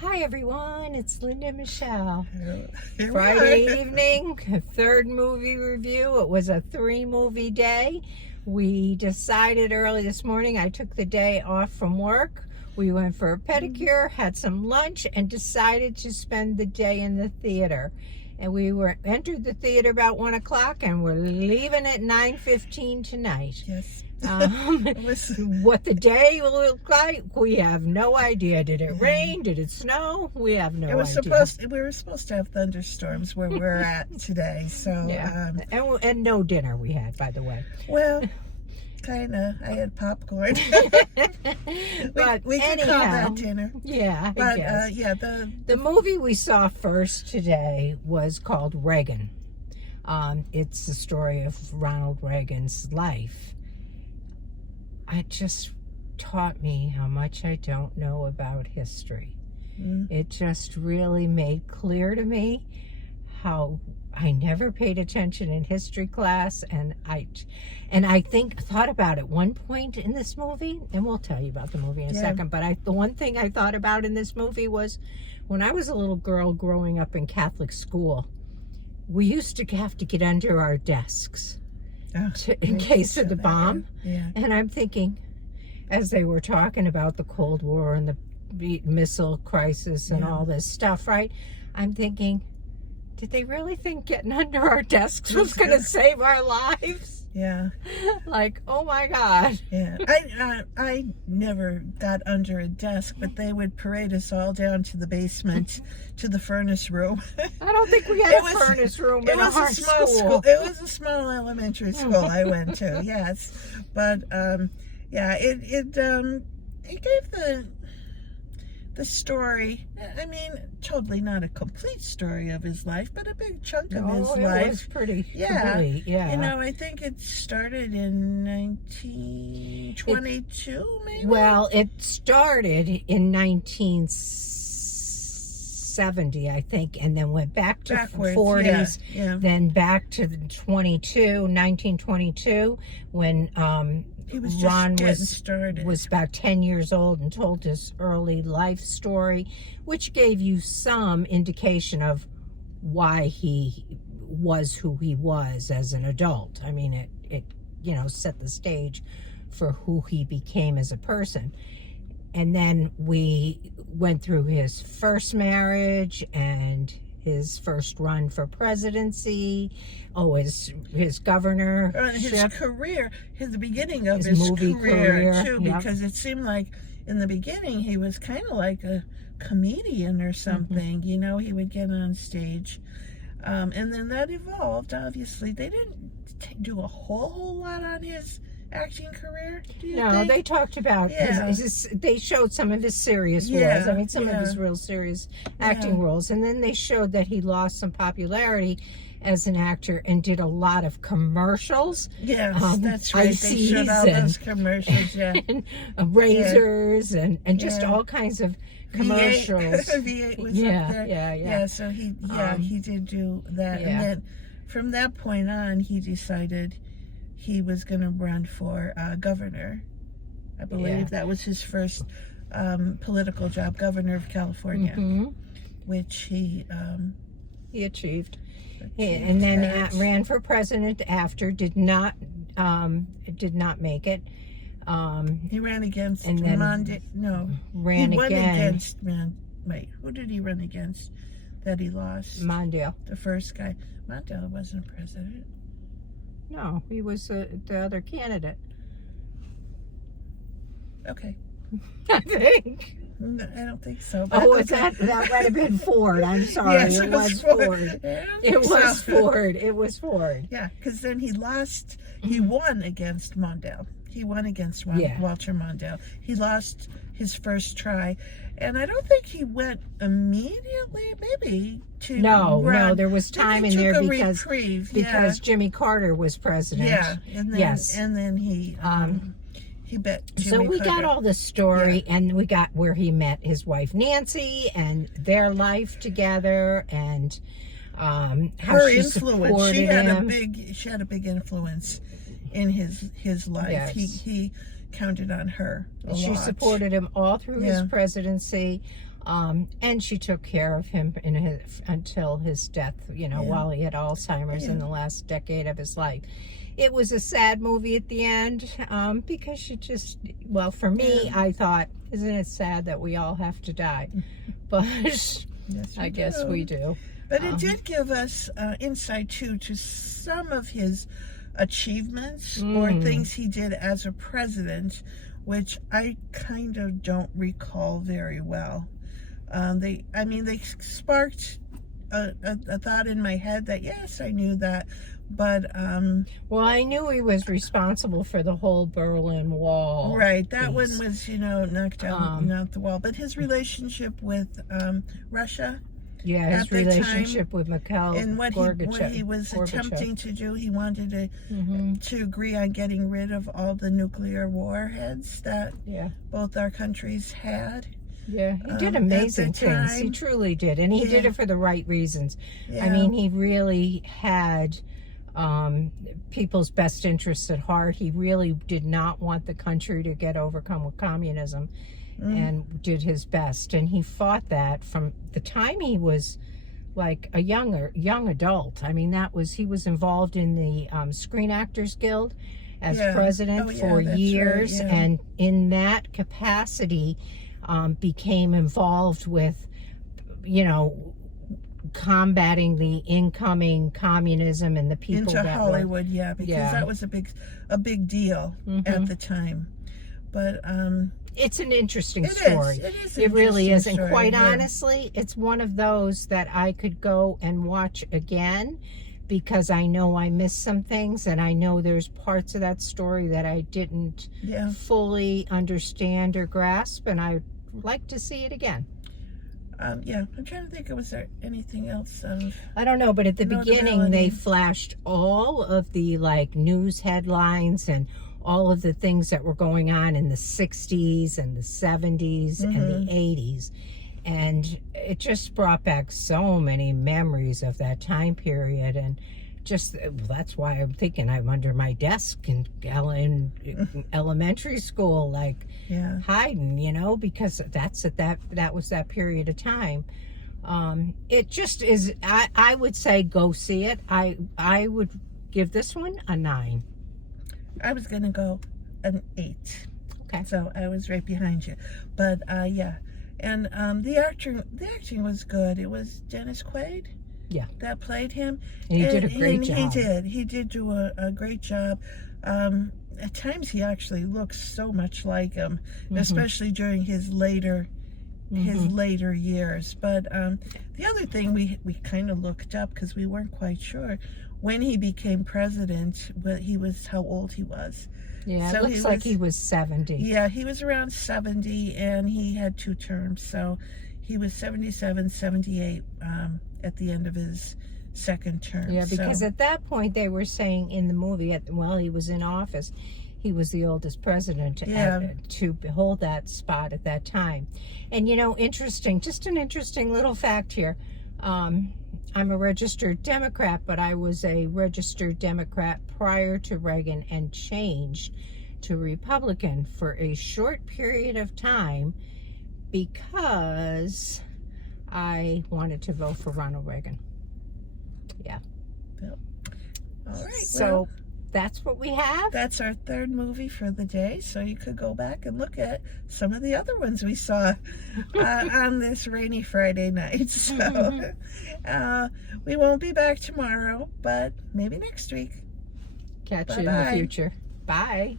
Hi everyone, it's Linda Michelle. Here Friday evening, third movie review. It was a 3-movie day. We decided early this morning, I took the day off from work. We went for a pedicure, had some lunch, and decided to spend the day in the theater. And we entered the theater about 1 o'clock, and we're leaving at 9:15 tonight. Yes. What the day will look like, we have no idea. Did it rain? Did it snow? We have no idea. We were supposed to have thunderstorms where we're at today, so yeah. And no dinner we had, by the way. Well, kinda. I had popcorn. But we could call that dinner. Yeah, I guess. The movie we saw first today was called Reagan. It's the story of Ronald Reagan's life. It just taught me how much I don't know about history. It just really made clear to me how I never paid attention in history class, and I thought about at one point in this movie, and we'll tell you about the movie in a second, but the one thing I thought about in this movie was when I was a little girl growing up in Catholic school, we used to have to get under our desks in case of the bomb. And I'm thinking, as they were talking about the Cold War and the missile crisis and all this stuff, right? I'm thinking, did they really think getting under our desks was going to save our lives? Yeah. Like, oh my God. Yeah. I never got under a desk, but they would parade us all down to the basement, to the furnace room. I don't think we had a furnace room in our school. It was a small elementary school I went to, yes. But, it gave the story, I mean, totally not a complete story of his life, but a big chunk of his life. It was pretty complete, yeah. You know, I think it started in 1922, maybe? Well, it started in 1970, I think, and then went back to backwards, 40s, then back to 1922, when Ron was about 10 years old and told his early life story, which gave you some indication of why he was who he was as an adult. I mean, it set the stage for who he became as a person. And then we went through his first marriage and his first run for presidency, his governor, his career, the beginning of his movie career too, because it seemed like in the beginning he was kind of like a comedian or something. You know, he would get on stage, and then that evolved. Obviously, they didn't do a whole lot on his acting career. No, they talked about they showed some of his serious roles. I mean, some of his real serious acting roles, and then they showed that he lost some popularity as an actor and did a lot of commercials. Yes, that's right. They showed all those commercials, and razors and just all kinds of commercials. V8 was up there. Yeah. So he did do that, and then from that point on, he decided he was going to run for governor. I believe that was his first political job, governor of California, which he achieved. And then ran for president after, did not make it. He ran against who did he run against that he lost? Mondale. The first guy. Mondale wasn't president. No, he was the other candidate. Okay. I think. No, I don't think so. That might have been Ford. I'm sorry. Yes, it was Ford. It was Ford. Yeah, because then he lost. He won against Mondale. He won against Walter Mondale. He lost his first try. And I don't think he went immediately, maybe, to No, there was time in there because Jimmy Carter was president. Yeah, and then he bet Jimmy So we Carter. got all this story, and we got where he met his wife Nancy and their life together, and how her she influence. supported She had him. She had a big influence in his life. Yes. He counted on her a She lot. supported him all through his presidency, And she took care of him until his death, while he had Alzheimer's in the last decade of his life. It was a sad movie at the end, because for me, I thought, isn't it sad that we all have to die? But I guess we do. But it did give us insight, too, to some of his achievements or things he did as a president, which I kind of don't recall very well. They sparked a thought in my head that, yes, I knew that, but... well, I knew he was responsible for the whole Berlin Wall. Right, that one was, knocked out the wall. But his relationship with Russia... Yeah, his relationship with Mikhail and what he was attempting to do, he wanted to agree on getting rid of all the nuclear warheads that both our countries had. Yeah, he did amazing things. He truly did, and he did it for the right reasons. Yeah. I mean, he really had people's best interests at heart. He really did not want the country to get overcome with communism. And did his best, and he fought that from the time he was like a young adult. I mean, he was involved in the Screen Actors Guild as president for years, and in that capacity became involved with combating the incoming communism and the people into Hollywood, because that was a big deal at the time. But it's an interesting story. It really is. And quite honestly, it's one of those that I could go and watch again, because I know I missed some things, and I know there's parts of that story that I didn't fully understand or grasp, and I'd like to see it again. I'm trying to think, was there anything else? I don't know, but at the beginning they flashed all of the news headlines and all of the things that were going on in the 60s and the 70s and the 80s. And it just brought back so many memories of that time period. And that's why I'm thinking I'm under my desk in elementary school, hiding, because that was that period of time. It just is, I would say go see it. I would give this one a 9. I was going to go an 8. Okay. So I was right behind you. But, And the acting was good. It was Dennis Quaid that played him. And he did a great job. He did do a great job. At times he actually looks so much like him, especially during his later years. But the other thing we kind of looked up, because we weren't quite sure, when he became president, how old he was. Yeah, so it looks like he was 70. Yeah, he was around 70, and he had 2 terms. So he was 77, 78 at the end of his second term. Yeah, because at that point they were saying in the movie, while he was in office, he was the oldest president to hold that spot at that time. And just an interesting little fact here. I'm a registered Democrat, but I was a registered Democrat prior to Reagan and changed to Republican for a short period of time because I wanted to vote for Ronald Reagan. Yeah. Yep. All right. So that's what we have. That's our 3rd movie for the day. So you could go back and look at some of the other ones we saw on this rainy Friday night. So we won't be back tomorrow, but maybe next week. Catch you in the future. Bye.